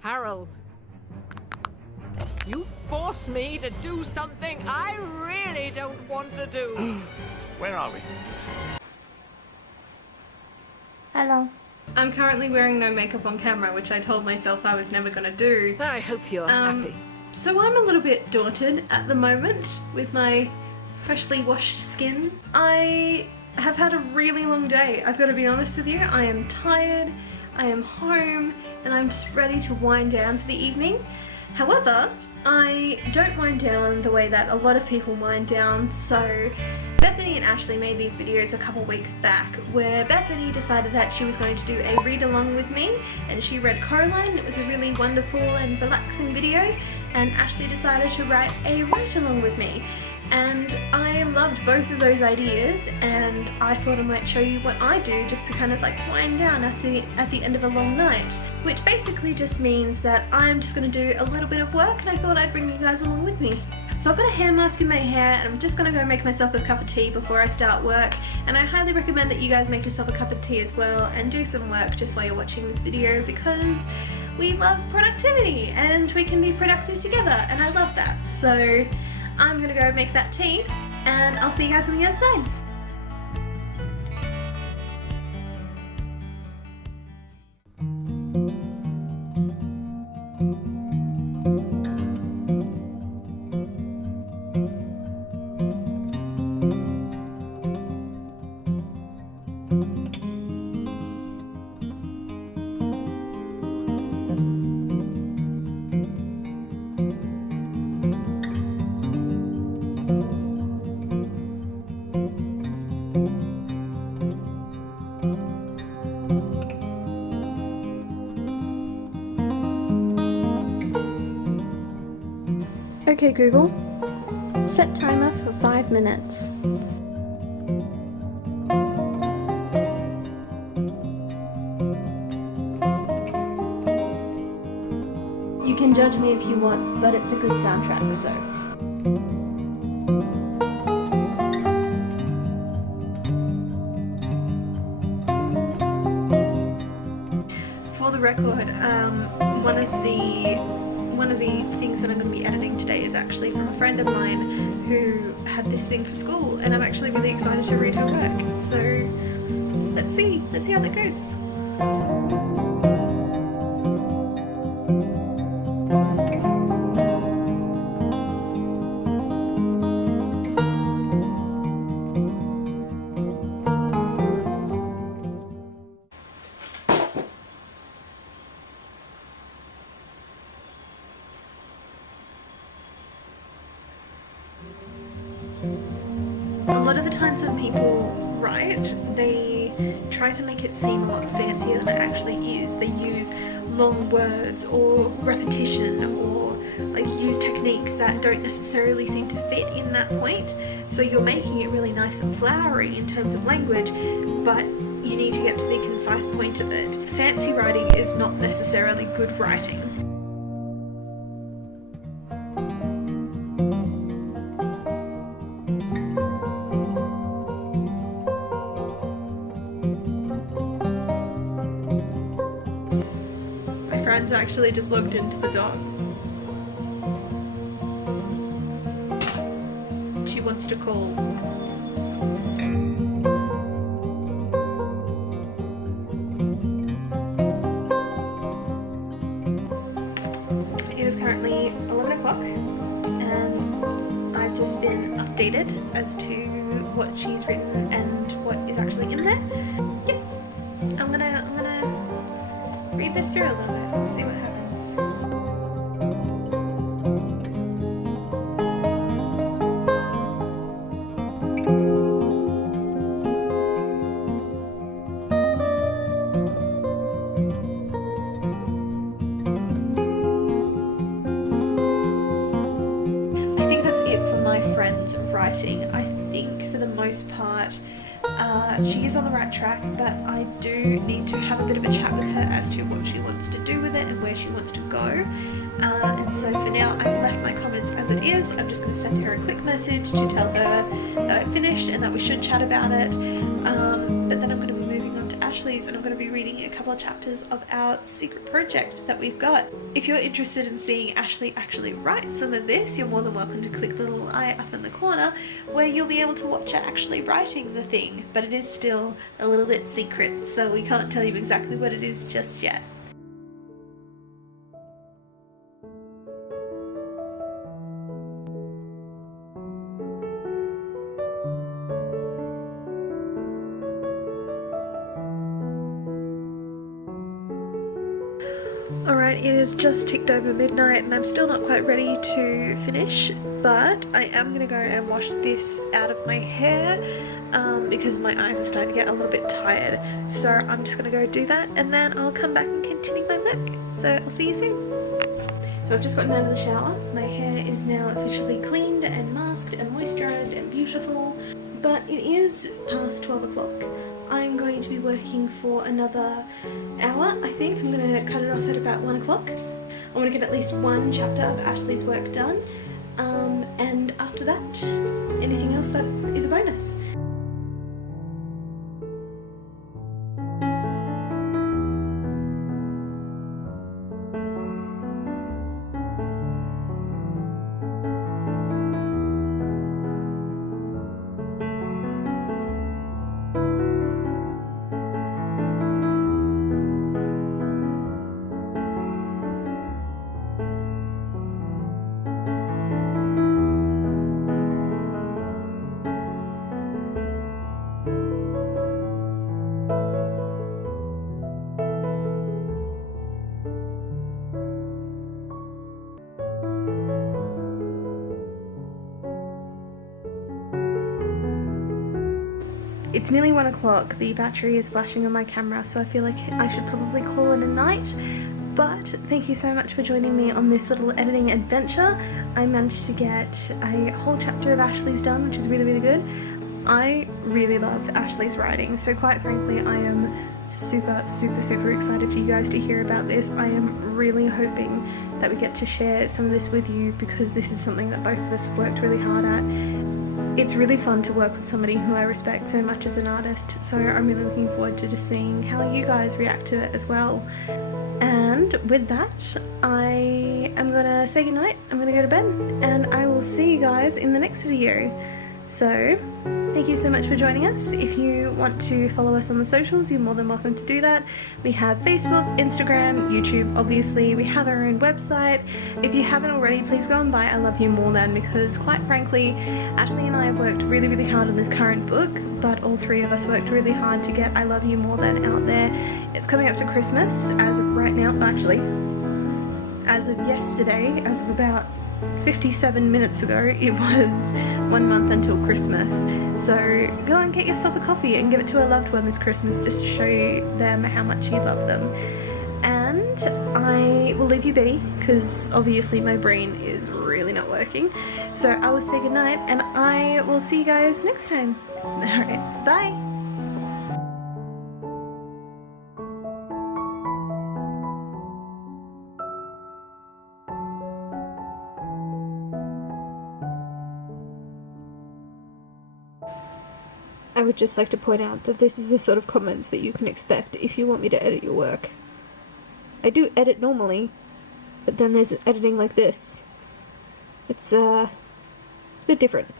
Harold, you force me to do something I really don't want to do. Where are we? Hello. I'm currently wearing no makeup on camera, which I told myself I was never gonna do. I hope you're happy. So I'm a little bit daunted at the moment with my freshly washed skin. I have had a really long day, I've got to be honest with you. I am tired, I am home, and I'm just ready to wind down for the evening. However, I don't wind down the way that a lot of people wind down, so Bethany and Ashley made these videos a couple weeks back where Bethany decided that she was going to do a read along with me, and she read Coraline. It was a really wonderful and relaxing video, and Ashley decided to write a write along with me. And I loved both of those ideas, and I thought I might show you what I do just to kind of like wind down at the end of a long night, which basically just means that I'm just going to do a little bit of work, and I thought I'd bring you guys along with me. So I've got a hair mask in my hair, and I'm just going to go make myself a cup of tea before I start work, and I highly recommend that you guys make yourself a cup of tea as well and do some work just while you're watching this video, because we love productivity and we can be productive together, and I love that. So I'm gonna go make that tea, and I'll see you guys on the other side. Okay Google, set timer for 5 minutes. You can judge me if you want, but it's a good soundtrack, so. For the record, one of the things that I'm going to be editing today is actually from a friend of mine who had this thing for school, and I'm actually really excited to read her work. So let's see how that goes. A lot of the times when people write, they try to make it seem a lot fancier than it actually is. They use long words or repetition, or like use techniques that don't necessarily seem to fit in that point. So you're making it really nice and flowery in terms of language, but you need to get to the concise point of it. Fancy writing is not necessarily good writing. Friends actually just looked into the dog. She wants to call. It is currently 11 o'clock, and I've just been updated as to what she's written and what is actually in there. Yeah, I'm gonna read this through a little bit, see what happens. I think that's it for my friend's writing. I think for the most part she is on the right track, but I do need to have a bit of a chat with her as to what she wants to do with it and where she wants to go. And so for now, I've left my comments as it is. I'm just going to send her a quick message to tell her that I finished and that we should chat about it. But then I'm going to be moving on to Ashley. Ashley's and I'm going to be reading a couple of chapters of our secret project that we've got. If you're interested in seeing Ashley actually write some of this, you're more than welcome to click the little eye up in the corner where you'll be able to watch her actually writing the thing, but it is still a little bit secret, so we can't tell you exactly what it is just yet. Alright, it is just ticked over midnight and I'm still not quite ready to finish, but I am going to go and wash this out of my hair because my eyes are starting to get a little bit tired. So I'm just going to go do that and then I'll come back and continue my work. So I'll see you soon. So I've just gotten out of the shower. My hair is now officially cleaned and masked and moisturised and beautiful, but it is past 12 o'clock. I'm going to be working for another hour, I think. I'm going to cut it off at about 1 o'clock. I want to get at least one chapter of Ashley's work done, and after that, anything else that is a bonus. It's nearly 1 o'clock, the battery is flashing on my camera, so I feel like I should probably call it a night. But thank you so much for joining me on this little editing adventure. I managed to get a whole chapter of Ashley's done, which is really, really good. I really love Ashley's writing, so quite frankly I am super excited for you guys to hear about this. I am really hoping that we get to share some of this with you because this is something that both of us have worked really hard at. It's really fun to work with somebody who I respect so much as an artist, so I'm really looking forward to just seeing how you guys react to it as well. And with that, I am gonna say goodnight, I'm gonna go to bed, and I will see you guys in the next video. So, thank you so much for joining us. If you want to follow us on the socials, you're more than welcome to do that. We have Facebook, Instagram, YouTube, obviously. We have our own website. If you haven't already, please go and buy I Love You More Than, because quite frankly, Ashley and I have worked really, really hard on this current book, but all three of us worked really hard to get I Love You More Than out there. It's coming up to Christmas as of right now, actually, as of yesterday, as of about 57 minutes ago, it was 1 month until Christmas. So go and get yourself a copy and give it to a loved one this Christmas, just to show them how much you love them. And I will leave you be because obviously my brain is really not working. So I will say goodnight and I will see you guys next time. Alright, bye! I would just like to point out that this is the sort of comments that you can expect if you want me to edit your work. I do edit normally, but then there's editing like this. It's a bit different.